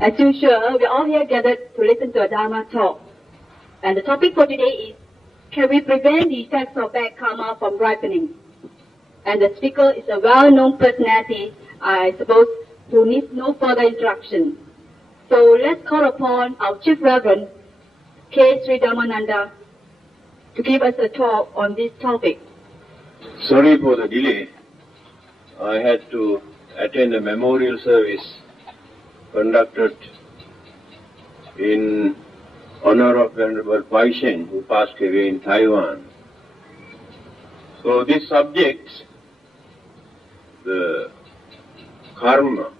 As usual, we're all here gathered to listen to a Dharma talk. And the topic for today is, can we prevent the effects of bad karma from ripening? And the speaker is a well-known personality, I suppose, who needs no further introduction. So let's call upon our Chief Reverend, K. Sri Dhammananda, to give us a talk on this topic. Sorry for the delay. I had to attend a memorial service conducted in honor of Venerable Pai Shen, who passed away in Taiwan. So this subject, the karma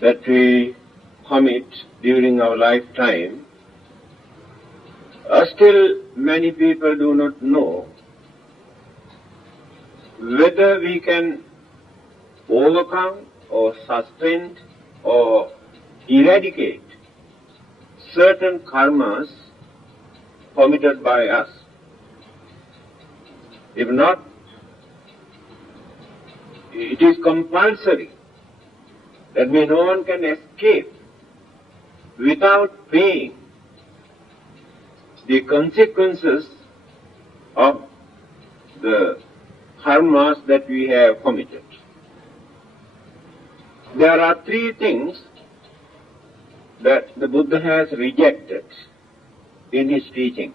that we commit during our lifetime, still many people do not know whether we can overcome or suspend or eradicate certain karmas committed by us. If not, it is compulsory. That means no one can escape without paying the consequences of the karmas that we have committed. There are three things that the Buddha has rejected in his teaching.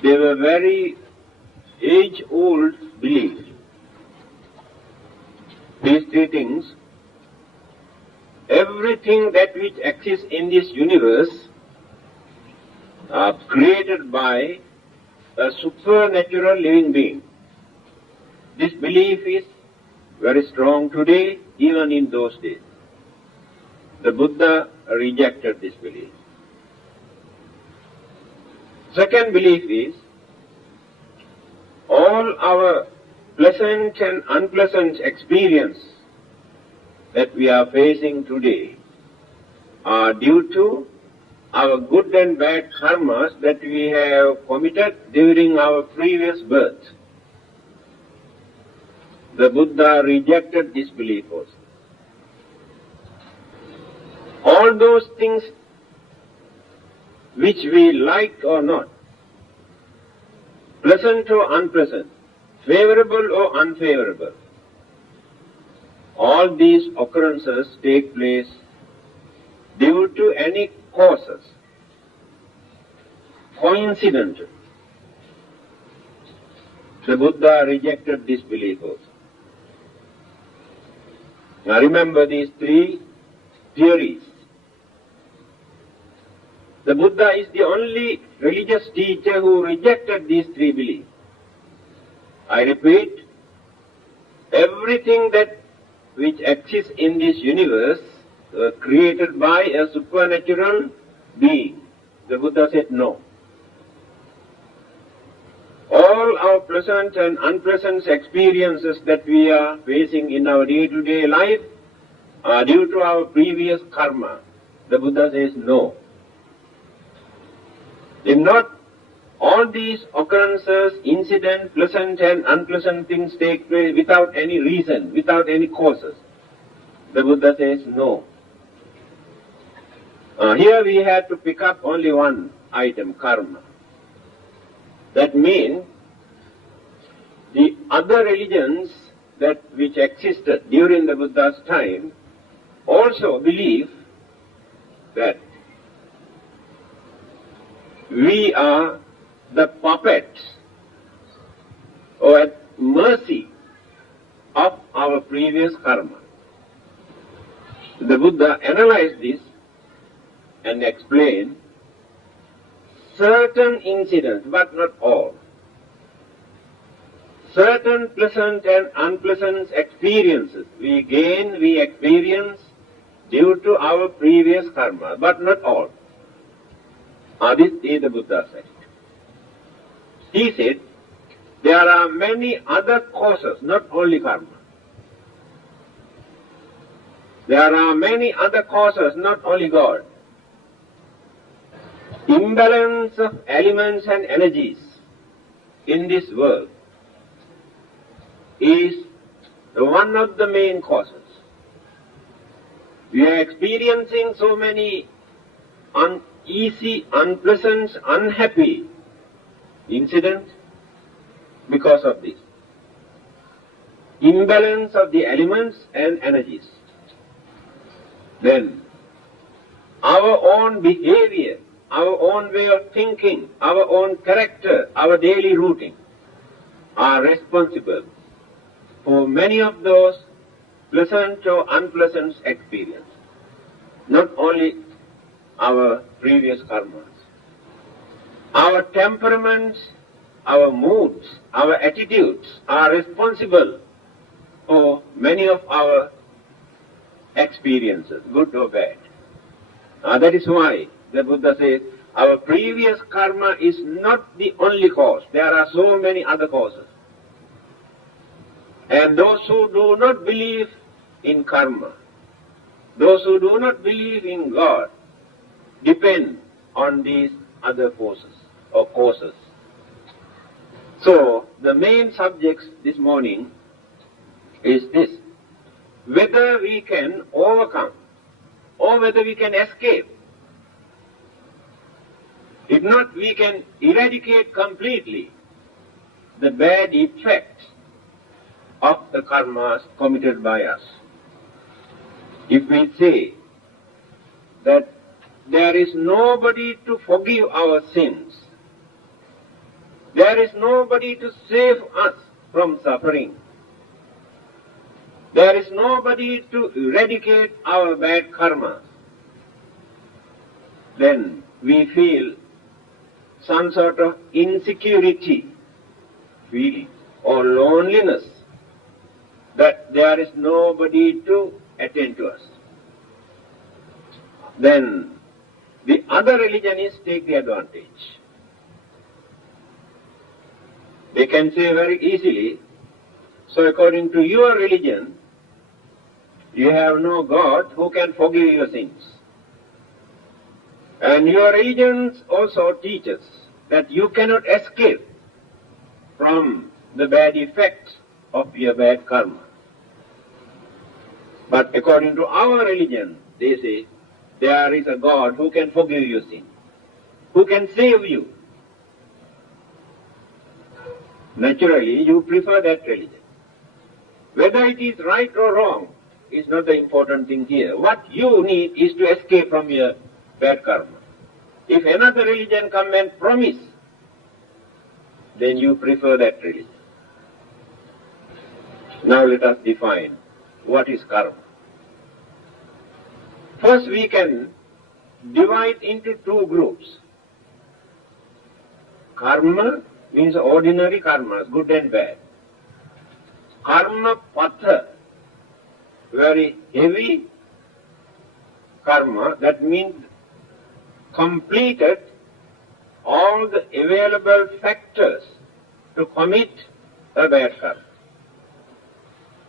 They were very age-old beliefs. These three things: everything that which exists in this universe are created by a supernatural living being. This belief is very strong today, even in those days. The Buddha rejected this belief. Second belief is, all our pleasant and unpleasant experience that we are facing today are due to our good and bad karmas that we have committed during our previous birth. The Buddha rejected this belief also. All those things which we like or not, pleasant or unpleasant, favorable or unfavorable, all these occurrences take place due to any causes, coincidental. The Buddha rejected this belief also. Now remember these three theories. The Buddha is the only religious teacher who rejected these three beliefs. I repeat, everything that which exists in this universe was created by a supernatural being. The Buddha said no. All our pleasant and unpleasant experiences that we are facing in our day-to-day life are due to our previous karma. The Buddha says no. If not, all these occurrences, incident, pleasant and unpleasant things take place without any reason, without any causes. The Buddha says no. Here we have to pick up only one item, karma. That means the other religions that which existed during the Buddha's time also believe that we are the puppets or at mercy of our previous karma. The Buddha analyzed this and explained certain incidents, but not all. Certain pleasant and unpleasant experiences we experience due to our previous karma, but not all. This is the Buddha said. He said, there are many other causes, not only karma. There are many other causes, not only God. Imbalance of elements and energies in this world is one of the main causes. We are experiencing so many uneasy, unpleasant, unhappy incidents because of this. Imbalance of the elements and energies. Then, our own behavior, our own way of thinking, our own character, our daily routine are responsible for many of those pleasant or unpleasant experiences. Not only our previous karmas. Our temperaments, our moods, our attitudes are responsible for many of our experiences, good or bad. That is why the Buddha says, our previous karma is not the only cause. There are so many other causes. And those who do not believe in karma, those who do not believe in God, depend on these other forces or causes. So, the main subject this morning is this: whether we can overcome or whether we can escape. If not, we can eradicate completely the bad effects of the karmas committed by us. If we say that there is nobody to forgive our sins, there is nobody to save us from suffering, there is nobody to eradicate our bad karmas, then we feel some sort of insecurity feeling or loneliness that there is nobody to attend to us. Then the other religionists take the advantage. They can say very easily, so according to your religion, you have no God who can forgive your sins. And your religions also teaches that you cannot escape from the bad effects of your bad karma. But according to our religion, they say, there is a God who can forgive your sin, who can save you. Naturally, you prefer that religion. Whether it is right or wrong is not the important thing here. What you need is to escape from your bad karma. If another religion come and promise, then you prefer that religion. Now let us define what is karma. First, we can divide into two groups. Karma means ordinary karmas, good and bad. Karma patha, very heavy karma, that means completed all the available factors to commit a bad karma.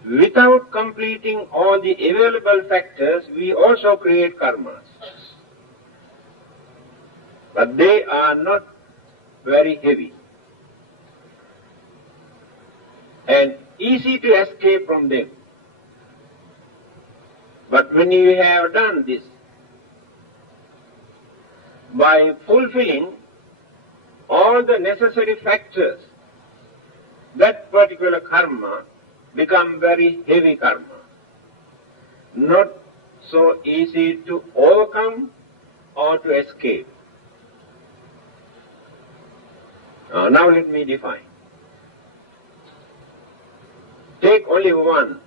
Without completing all the available factors, we also create karmas. But they are not very heavy and easy to escape from them. But when you have done this, by fulfilling all the necessary factors, that particular karma become very heavy karma, not so easy to overcome or to escape. Now let me define. Take only one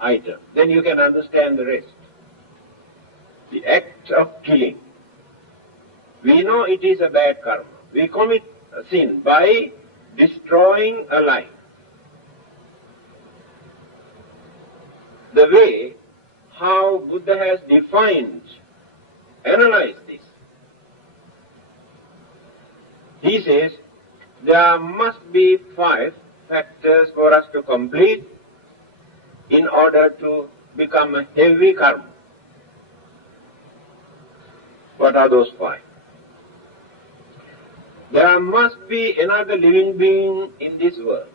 item, then you can understand the rest. The act of killing. We know it is a bad karma. We commit a sin by destroying a life. The way how Buddha has defined, analyzed this. He says there must be 5 factors for us to complete in order to become a heavy karma. What are those 5? There must be another living being in this world.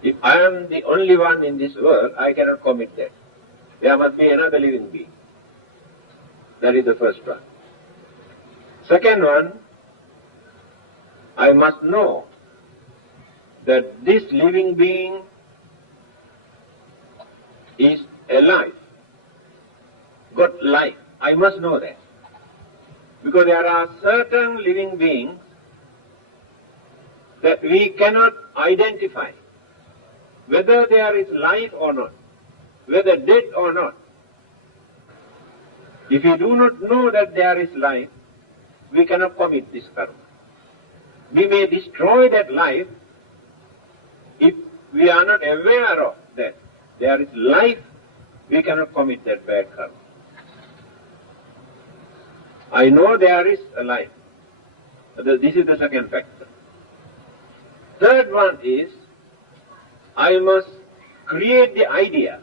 If I am the only one in this world, I cannot commit that. there must be another living being. That is the first one. Second one, I must know that this living being is alive, got life. I must know that. Because there are certain living beings that we cannot identify whether there is life or not, whether dead or not. If we do not know that there is life, we cannot commit this karma. We may destroy that life if we are not aware of that. There is life, we cannot commit that bad karma. I know there is a life. This is the second factor. Third one is, I must create the idea,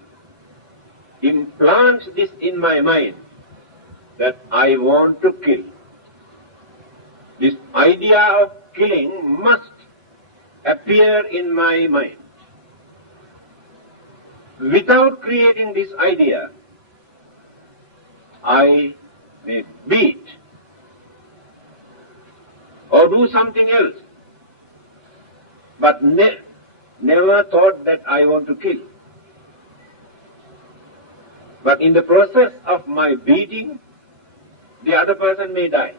implant this in my mind, that I want to kill. This idea of killing must appear in my mind. Without creating this idea, I may beat or do something else, but never thought that I want to kill. But in the process of my beating, the other person may die.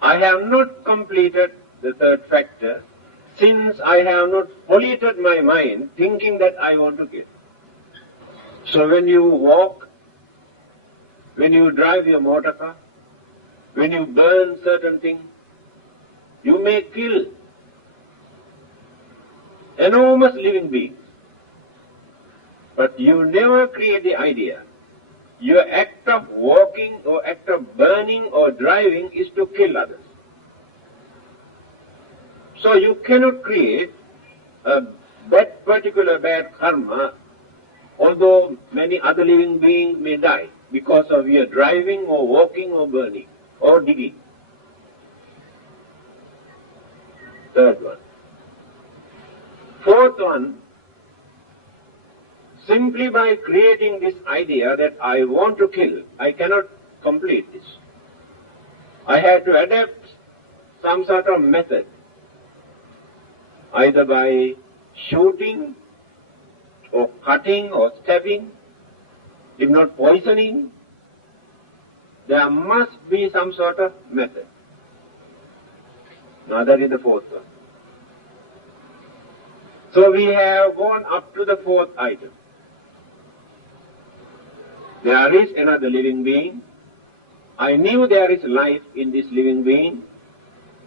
I have not completed the third factor, since I have not polluted my mind thinking that I want to kill. So when you walk, when you drive your motor car, when you burn certain things, you may kill enormous living beings. But you never create the idea. Your act of walking or act of burning or driving is to kill others. So you cannot create that particular bad karma, although many other living beings may die because of your driving or walking or burning or digging. Third one. Fourth one, simply by creating this idea that I want to kill, I cannot complete this. I have to adapt some sort of method, either by shooting or cutting or stabbing, if not poisoning. There must be some sort of method. Now that is the fourth one. So we have gone up to the fourth item. There is another living being. I knew there is life in this living being.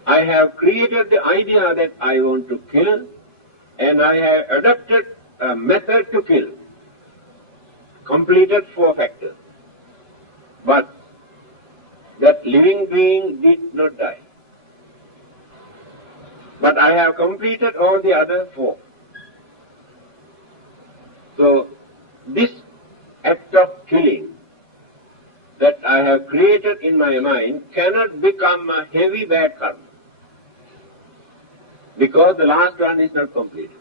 I have created the idea that I want to kill, and I have adopted a method to kill. Completed 4 factors. But that living being did not die. But I have completed all the other 4. So this act of killing that I have created in my mind cannot become a heavy bad karma, because the last one is not completed.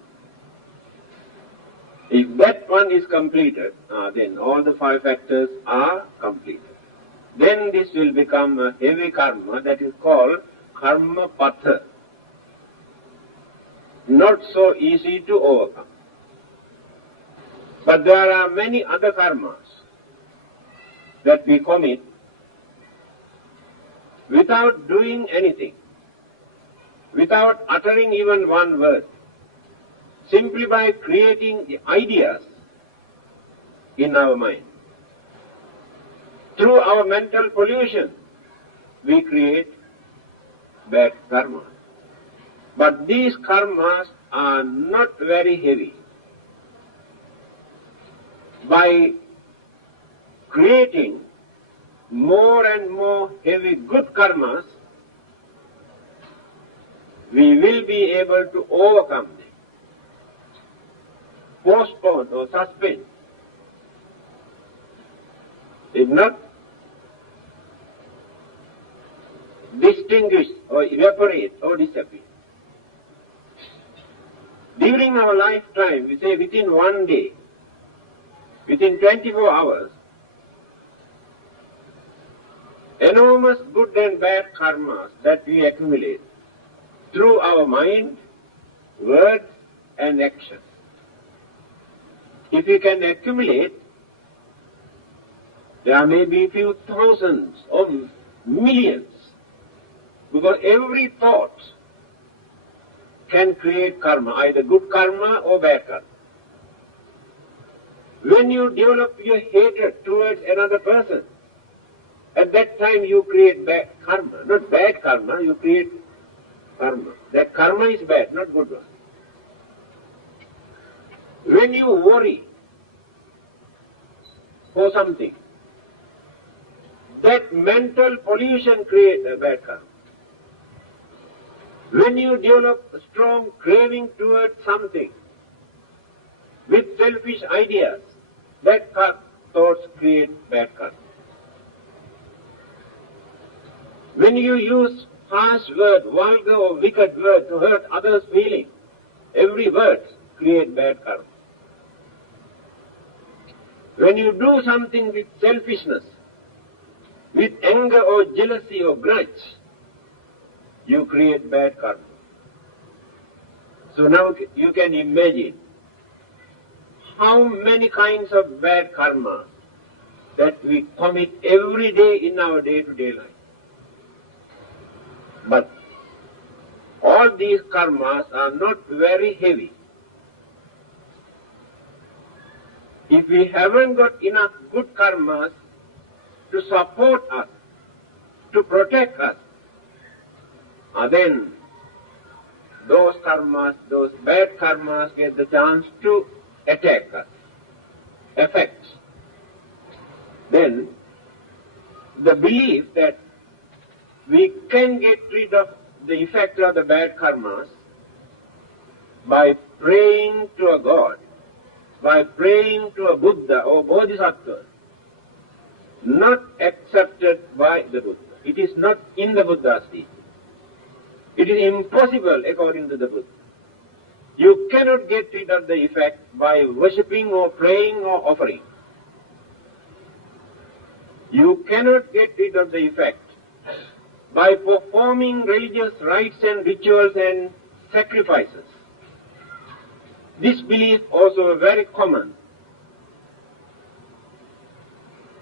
If that one is completed, then all the 5 factors are completed. Then this will become a heavy karma that is called karma patha. Not so easy to overcome. But there are many other karmas that we commit without doing anything, without uttering even one word, simply by creating the ideas in our mind. Through our mental pollution, we create bad karma. But these karmas are not very heavy. By creating more and more heavy good karmas, we will be able to overcome them, postpone or suspend. If not, distinguish or evaporate or disappear. During our lifetime, we say within one day, within 24 hours, enormous good and bad karmas that we accumulate through our mind, words and actions. If we can accumulate, there may be a few thousands or millions, because every thought can create karma, either good karma or bad karma. When you develop your hatred towards another person, at that time you create bad karma. Not bad karma, you create karma. That karma is bad, not good one. When you worry for something, that mental pollution creates a bad karma. When you develop a strong craving towards something with selfish ideas, that thoughts create bad karma. When you use harsh word, vulgar or wicked word to hurt others' feelings, every word creates bad karma. When you do something with selfishness, with anger or jealousy or grudge, you create bad karma. So now you can imagine how many kinds of bad karma that we commit every day in our day-to-day life. But all these karmas are not very heavy. If we haven't got enough good karmas to support us, to protect us, then those karmas, those bad karmas get the chance to attack us, affect. Then the belief that we can get rid of the effect of the bad karmas by praying to a God, by praying to a Buddha or Bodhisattva, not accepted by the Buddha. It is not in the Buddha's teaching. It is impossible according to the Buddha. You cannot get rid of the effect by worshipping or praying or offering. You cannot get rid of the effect by performing religious rites and rituals and sacrifices. This belief also very common.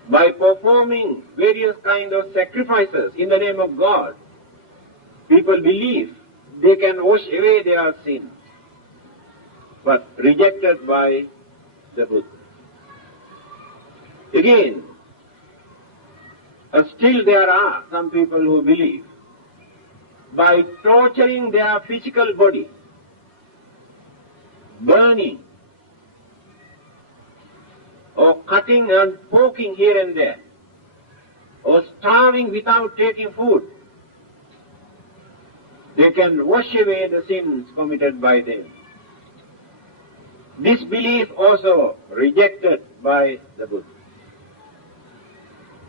By performing various kinds of sacrifices in the name of God, people believe they can wash away their sins, but rejected by the Buddha. Again, still there are some people who believe by torturing their physical body, burning, or cutting and poking here and there, or starving without taking food, they can wash away the sins committed by them. This belief also rejected by the Buddha.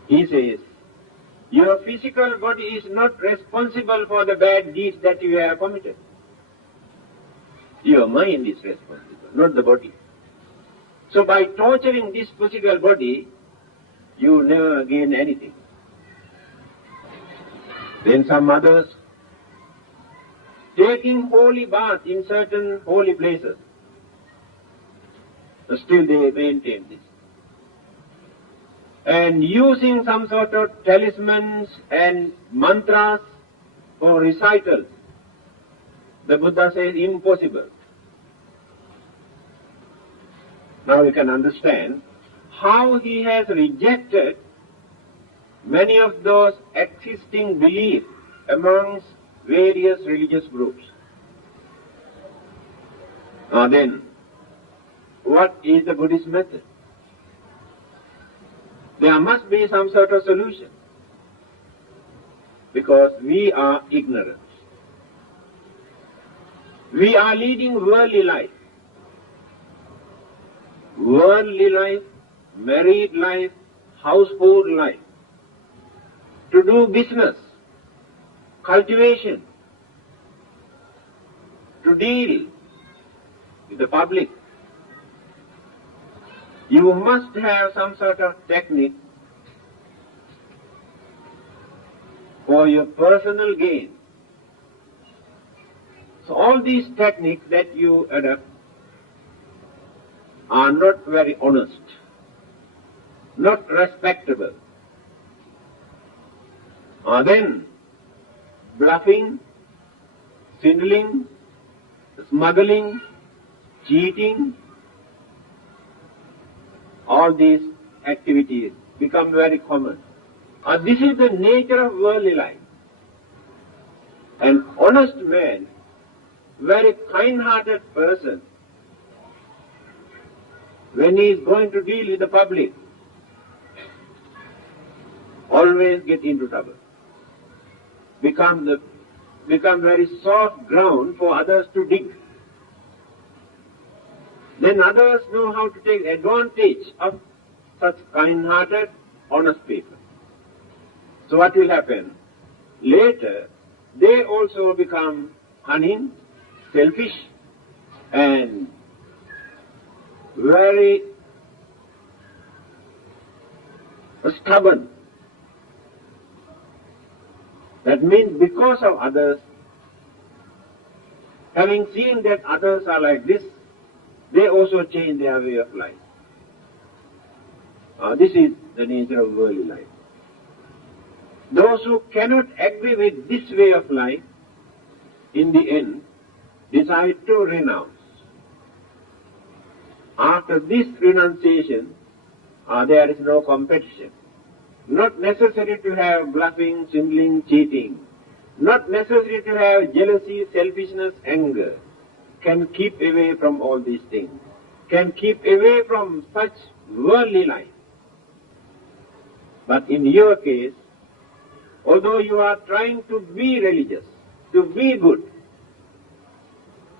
He says, your physical body is not responsible for the bad deeds that you have committed. Your mind is responsible, not the body. So by torturing this physical body, you never gain anything. Then some others, taking holy bath in certain holy places, still they maintain this. And using some sort of talismans and mantras for recitals, the Buddha says impossible. Now you can understand how he has rejected many of those existing beliefs amongst various religious groups. Now then, what is the Buddhist method? There must be some sort of solution, because we are ignorant. We are leading worldly life. Worldly life, married life, household life. To do business, cultivation, to deal with the public. You must have some sort of technique for your personal gain. So all these techniques that you adopt are not very honest, not respectable. Then bluffing, swindling, smuggling, cheating, all these activities become very common. This is the nature of worldly life. An honest man, very kind-hearted person, when he is going to deal with the public, always get into trouble. Become very soft ground for others to dig. Then others know how to take advantage of such kind-hearted, honest people. So what will happen? Later, they also become cunning, selfish, and very stubborn. That means because of others, having seen that others are like this, they also change their way of life. This is the nature of worldly life. Those who cannot agree with this way of life, in the end, decide to renounce. After this renunciation, there is no competition. Not necessary to have bluffing, swindling, cheating. Not necessary to have jealousy, selfishness, anger. Can keep away from all these things. Can keep away from such worldly life. But in your case, although you are trying to be religious, to be good,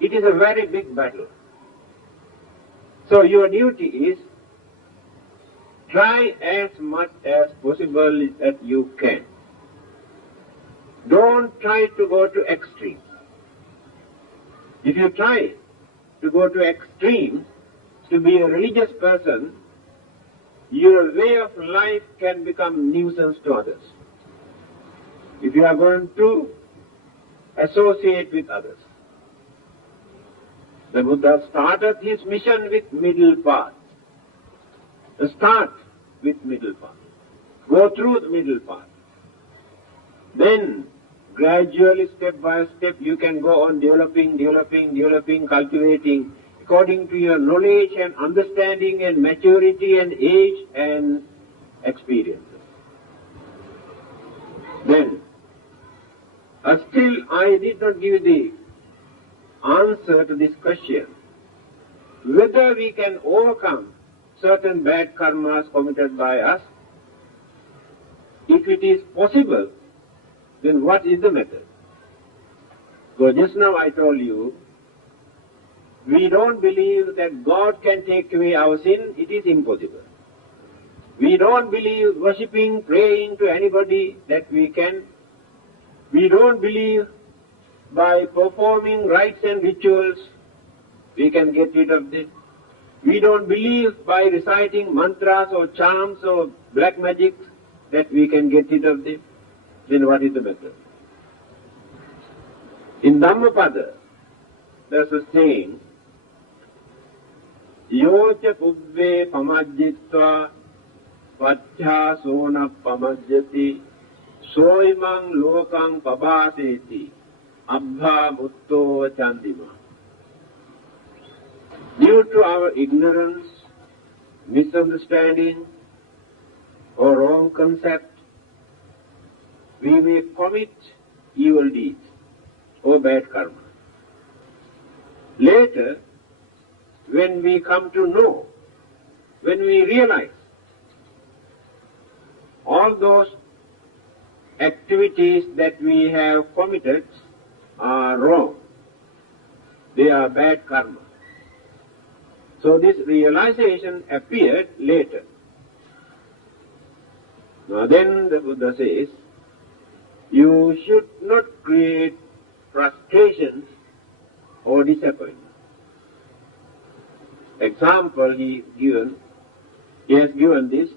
it is a very big battle. So your duty is try as much as possible that you can. Don't try to go to extremes. If you try to go to extremes to be a religious person, your way of life can become nuisance to others. If you are going to associate with others. The Buddha started his mission with middle path. Start with middle path. Go through the middle path. Then, gradually, step by step, you can go on developing, cultivating, according to your knowledge and understanding and maturity and age and experience. Then, still I did not give the answer to this question, whether we can overcome certain bad karmas committed by us. If it is possible, then what is the method? So just now I told you, we don't believe that God can take away our sin. It is impossible. We don't believe worshipping, praying to anybody that we can. We don't believe by performing rites and rituals we can get rid of this. We don't believe by reciting mantras or charms or black magic that we can get rid of this. Then what is the method? In Dhammapada, there's a saying, Yocha Pubbe Pamajjitva Vachha Sona Pamajjati Soimang Lokang Pabhaseti Abha Mutto Chandima. Due to our ignorance, misunderstanding, or wrong concept, we may commit evil deeds or bad karma. Later, when we come to know, when we realize all those activities that we have committed are wrong, they are bad karma. So this realization appeared later. Now then the Buddha says, you should not create frustration or disappointment. Example he given, He has given this.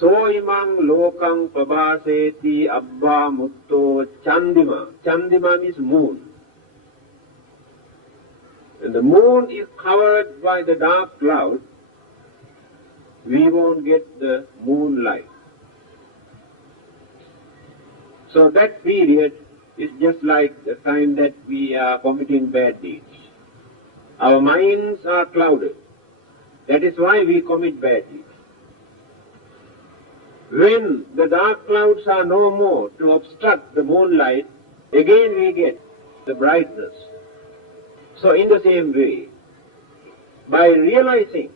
So imam lokang pabhaseti abba mutto chandima. Chandima means moon. When the moon is covered by the dark cloud, we won't get the moonlight. So that period is just like the time that we are committing bad deeds. Our minds are clouded. That is why we commit bad deeds. When the dark clouds are no more to obstruct the moonlight, again we get the brightness. So in the same way, by realizing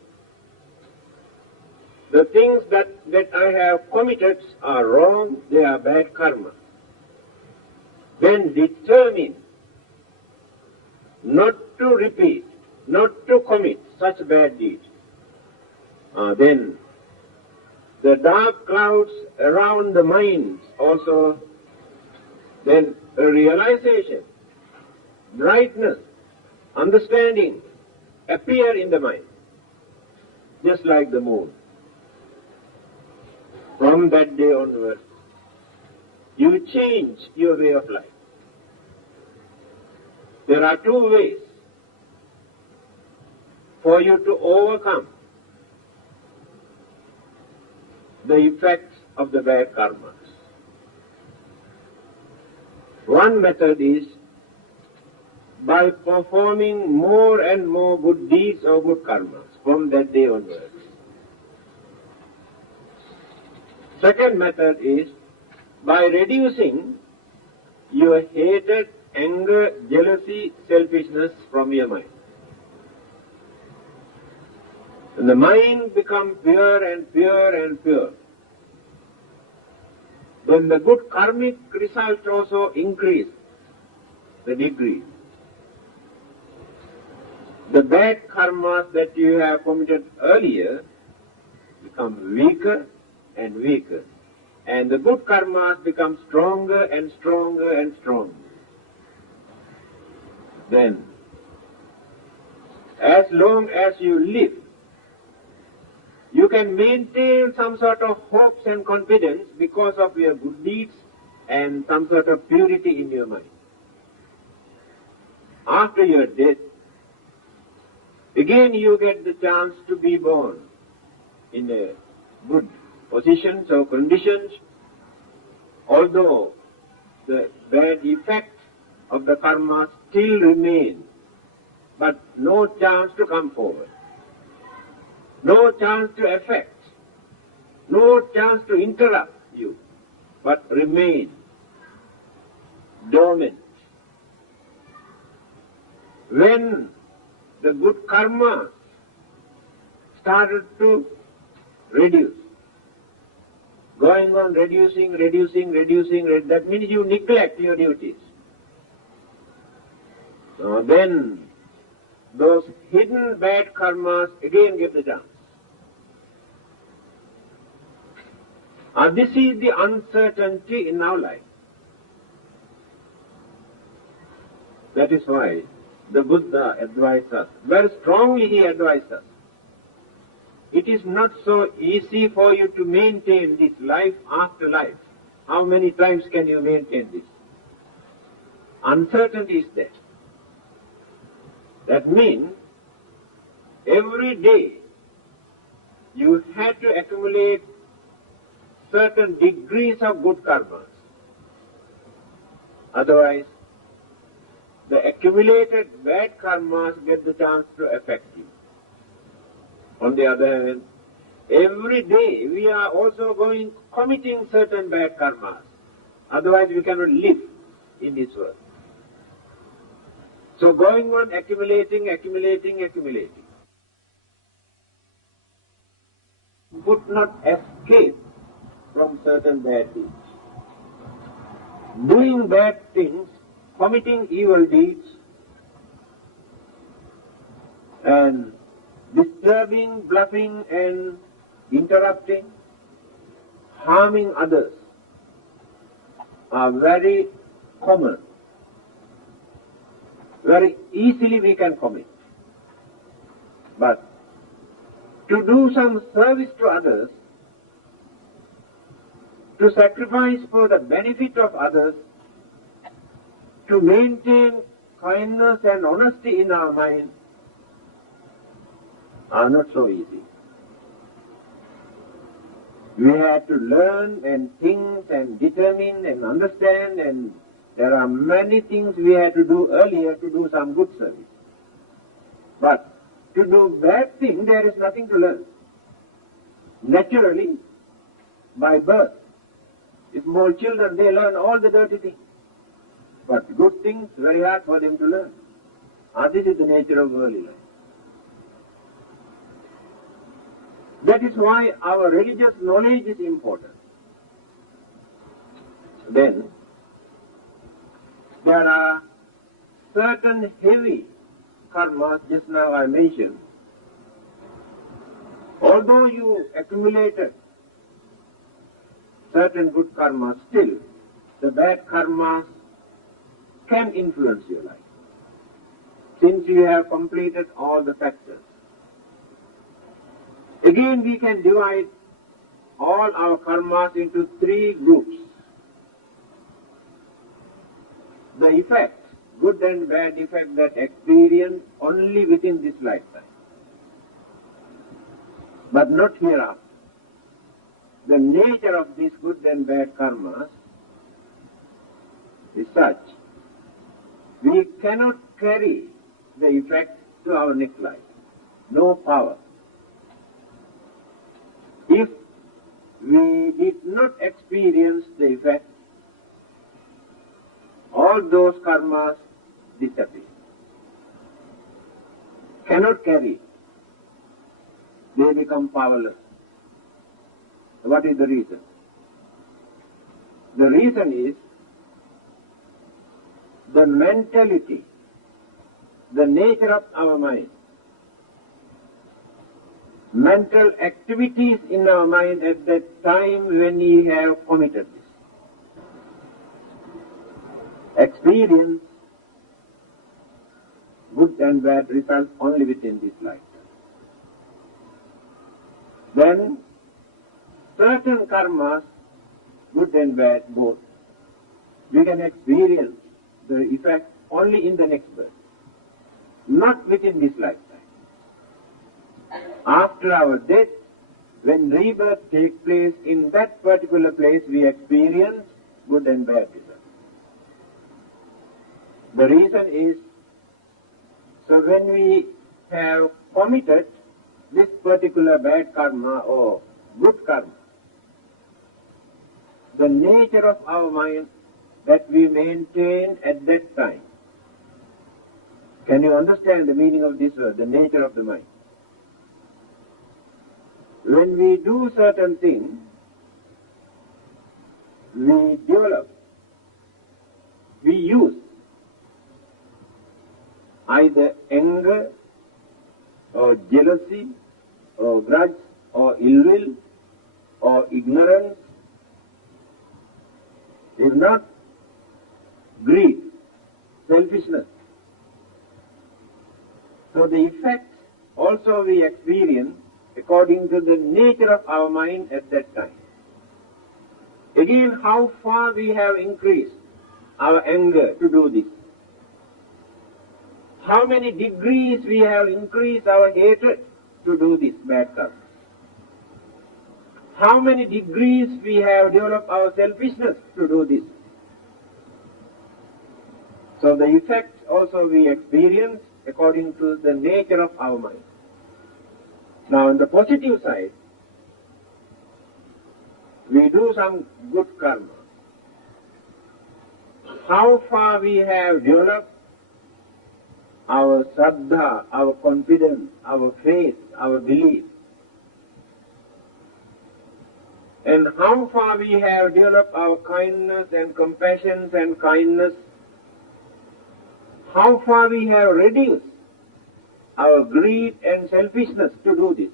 the things that I have committed are wrong, they are bad karma, then determine not to repeat, not to commit such bad deeds, then the dark clouds around the minds also, then a realization, brightness, understanding appear in the mind, just like the moon. From that day onwards, you change your way of life. There are two ways for you to overcome the effects of the bad karmas. One method is by performing more and more good deeds or good karmas from that day onwards. Second method is by reducing your hatred, anger, jealousy, selfishness from your mind. And the mind becomes pure and pure and pure. Then the good karmic results also increase the degree. The bad karmas that you have committed earlier become weaker and weaker, and the good karmas become stronger and stronger and stronger. Then, as long as you live, you can maintain some sort of hopes and confidence because of your good deeds and some sort of purity in your mind. After your death, again you get the chance to be born in a good positions or conditions, although the bad effect of the karma still remains, but no chance to come forward, no chance to affect, no chance to interrupt you, but remain dormant. When the good karma started to reduce, going on reducing, that means you neglect your duties. Then those hidden bad karmas again get the chance. This is the uncertainty in our life. That is why the Buddha advised us, very strongly he advised us. It is not so easy for you to maintain this life after life. How many times can you maintain this? Uncertainty is there. That means every day you have to accumulate certain degrees of good karmas. Otherwise, the accumulated bad karmas get the chance to affect you. On the other hand, every day we are also committing certain bad karmas. Otherwise we cannot live in this world. So going on accumulating. Could not escape from certain bad deeds. Doing bad things, committing evil deeds, and disturbing, bluffing and interrupting, harming others are very common. Very easily we can commit. But to do some service to others, to sacrifice for the benefit of others, to maintain kindness and honesty in our mind are not so easy. We have to learn and think and determine and understand, and there are many things we had to do earlier to do some good service. But to do bad thing, there is nothing to learn. Naturally, by birth, small children, they learn all the dirty things. But good things, very hard for them to learn. This is the nature of worldly life. That is why our religious knowledge is important. Then, there are certain heavy karmas, just now I mentioned. Although you accumulated certain good karmas, still the bad karmas can influence your life, since you have completed all the factors. Again, we can divide all our karmas into three groups. The effects, good and bad effects that experience only within this lifetime, but not hereafter. The nature of these good and bad karmas is such, we cannot carry the effect to our next life. No power. If we did not experience the effect, all those karmas disappear. Cannot carry. They become powerless. What is the reason? The reason is the mentality, the nature of our mind, mental activities in our mind at that time when we have committed this. Experience good and bad results only within this lifetime. Then certain karmas, good and bad both, we can experience the effect only in the next birth, not within this lifetime. After our death, when rebirth takes place, in that particular place we experience good and bad results. The reason is, so when we have committed this particular bad karma or good karma, the nature of our mind that we maintain at that time. Can you understand the meaning of this word, the nature of the mind? When we do certain things, we develop, we use either anger or jealousy or grudge or ill will or ignorance, if not greed, selfishness. So the effects also we experience according to the nature of our mind at that time. Again, how far we have increased our anger to do this. How many degrees we have increased our hatred to do this bad karma. How many degrees we have developed our selfishness to do this. So the effects also we experience according to the nature of our mind. Now on the positive side, we do some good karma. How far we have developed our saddha, our confidence, our faith, our belief, and how far we have developed our kindness and compassion and kindness, how far we have reduced our greed and selfishness to do this.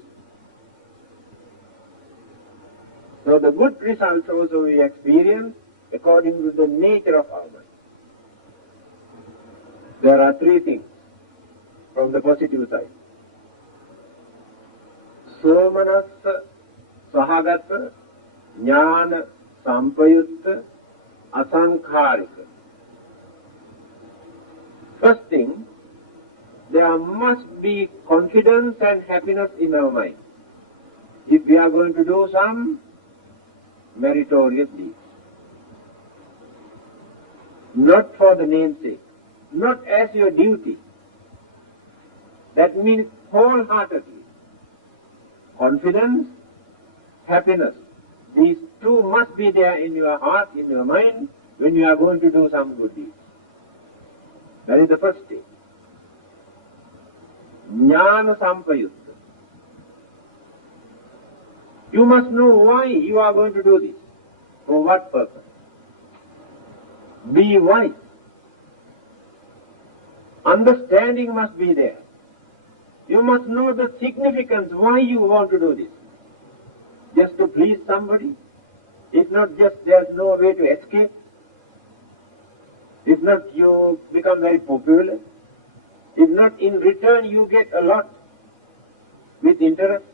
So the good results also we experience according to the nature of our mind. There are three things from the positive side. සෝමනස්ස සහගත ඥාන සම්පයුත්ත අසංඛාරික. First thing, there must be confidence and happiness in our mind if we are going to do some meritorious deeds. Not for the namesake, not as your duty. That means wholeheartedly. Confidence, happiness. These two must be there in your heart, in your mind, when you are going to do some good deeds. That is the first thing. Jnana sampayutta. You must know why you are going to do this. For what purpose? Be wise. Understanding must be there. You must know the significance why you want to do this. Just to please somebody? If not, just there's no way to escape. If not, you become very popular. If not, in return you get a lot with interest.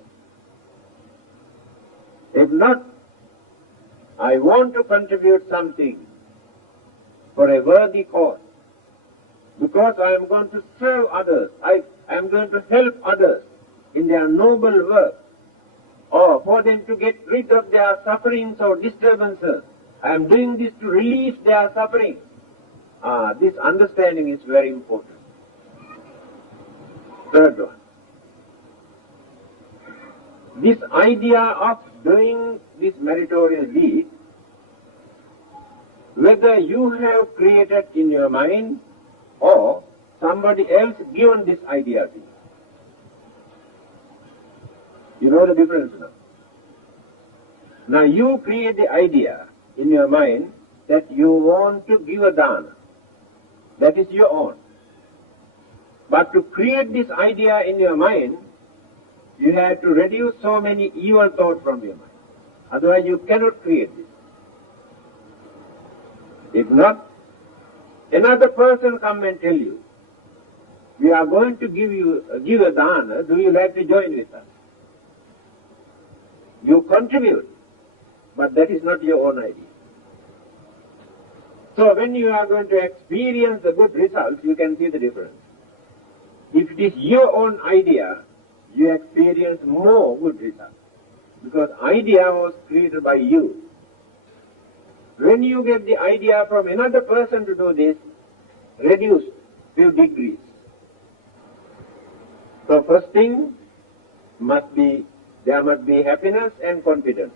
If not, I want to contribute something for a worthy cause, because I am going to serve others, I am going to help others in their noble work, or for them to get rid of their sufferings or disturbances. I am doing this to relieve their suffering. This understanding is very important. Third one. This idea of doing this meritorious deed, whether you have created in your mind or somebody else given this idea to you. You know the difference now. Now you create the idea in your mind that you want to give a dana. That is your own. But to create this idea in your mind, you have to reduce so many evil thoughts from your mind. Otherwise you cannot create this. If not, another person come and tell you, we are going to give a dana, do you like to join with us? You contribute, but that is not your own idea. So when you are going to experience the good results, you can see the difference. If it is your own idea, you experience more good results, because idea was created by you. When you get the idea from another person to do this, reduce few degrees. So first thing there must be happiness and confidence.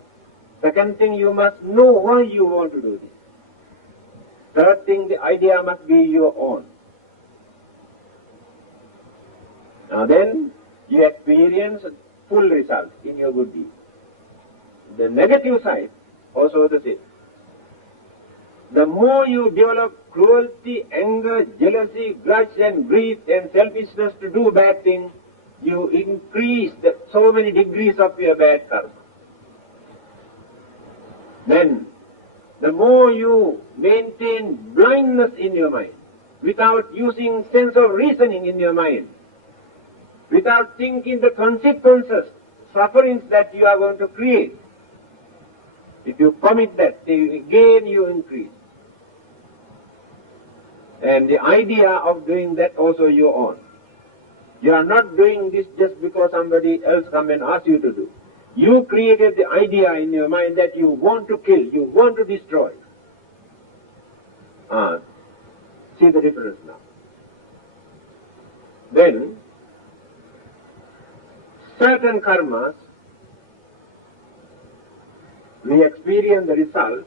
Second thing, you must know why you want to do this. Third thing, the idea must be your own. Now then, you experience full result in your good deed. The negative side also the same. The more you develop cruelty, anger, jealousy, grudge and greed and selfishness to do bad things, you increase so many degrees of your bad karma. Then, the more you maintain blindness in your mind, without using sense of reasoning in your mind, without thinking the consequences, sufferings that you are going to create, if you commit that, again you increase. And the idea of doing that also your own. You are not doing this just because somebody else come and ask you to do. You created the idea in your mind that you want to kill, you want to destroy. See the difference now. Then, certain karmas, we experience the result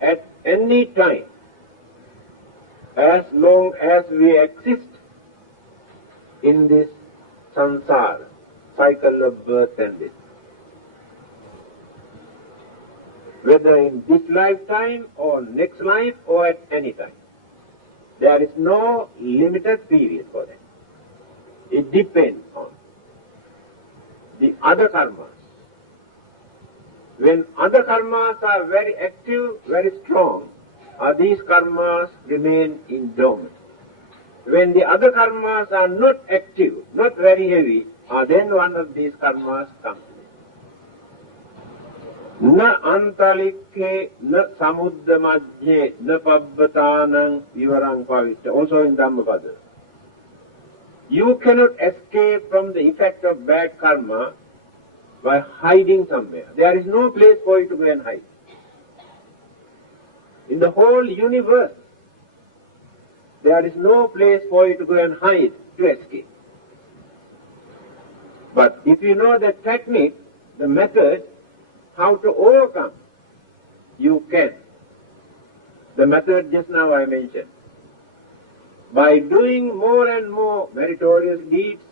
at any time, as long as we exist in this samsara, cycle of birth and death. Whether in this lifetime or next life or at any time. There is no limited period for that. It depends on the other karmas. When other karmas are very active, very strong, these karmas remain in dormant. When the other karmas are not active, not very heavy, then one of these karmas comes. Na antalikke, na samudda madhye, na pabbatanan vivarang pavitta. Also in Dhammapada. You cannot escape from the effect of bad karma by hiding somewhere. There is no place for you to go and hide. In the whole universe, there is no place for you to go and hide, to escape. But if you know the technique, the method, how to overcome, you can. The method just now I mentioned. By doing more and more meritorious deeds,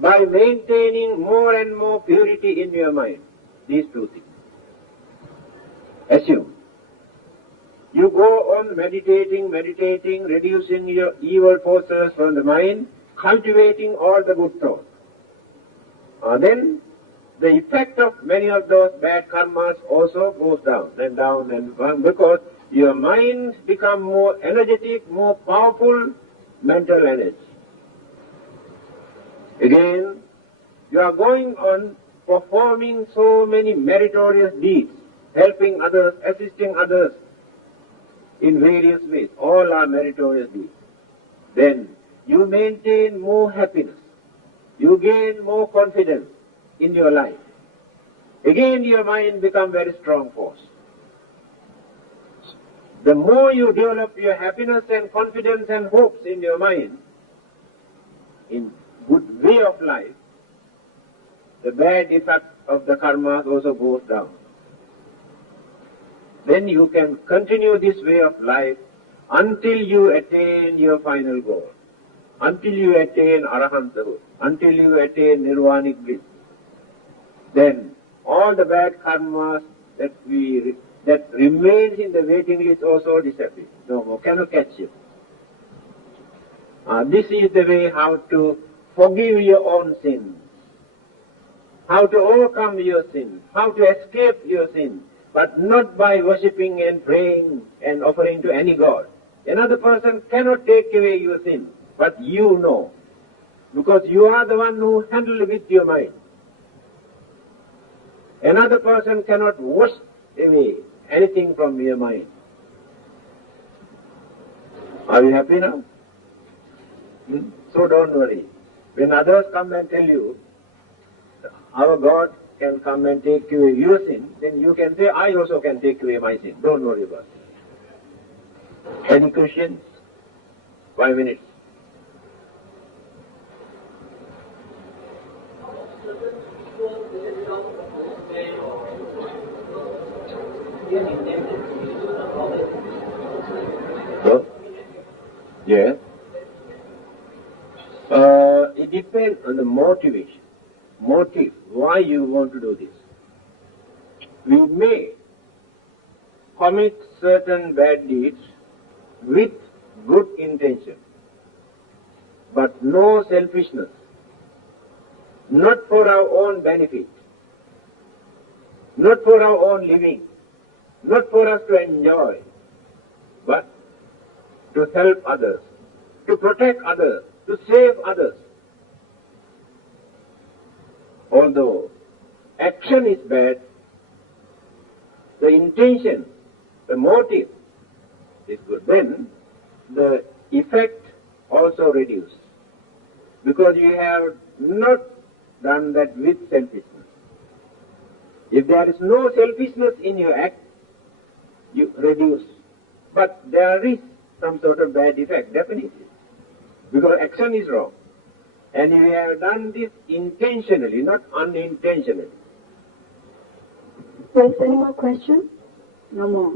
by maintaining more and more purity in your mind, these two things. Assume. You go on meditating, reducing your evil forces from the mind, cultivating all the good thoughts. Then the effect of many of those bad karmas also goes down and down, because your mind becomes more energetic, more powerful mental energy. Again, you are going on performing so many meritorious deeds, helping others, assisting others in various ways. All are meritorious deeds. Then you maintain more happiness. You gain more confidence in your life. Again your mind becomes very strong force. The more you develop your happiness and confidence and hopes in your mind, in good way of life, the bad effect of the karma also goes down. Then you can continue this way of life until you attain your final goal, until you attain arahanthood, until you attain nirvanic bliss. Then all the bad karmas that remains in the waiting list also disappear. No more, cannot catch you. This is the way how to forgive your own sins, how to overcome your sins, how to escape your sins, but not by worshipping and praying and offering to any god. Another person cannot take away your sin, but you know, because you are the one who handles with your mind. Another person cannot wash away anything from your mind. Are you happy now? So don't worry. When others come and tell you, our God can come and take away your sin, then you can say, I also can take away my sin. Don't worry about it. Any questions? 5 minutes. So, yes. It depends on the motivation. Motive, why you want to do this. We may commit certain bad deeds with good intention, but no selfishness, not for our own benefit, not for our own living, not for us to enjoy, but to help others, to protect others, to save others. Although action is bad, the intention, the motive is good. Then the effect also reduces, because you have not done that with selfishness. If there is no selfishness in your act, you reduce. But there is some sort of bad effect, definitely, because action is wrong. And you have done this intentionally, not unintentionally. Yes, any more questions? No more.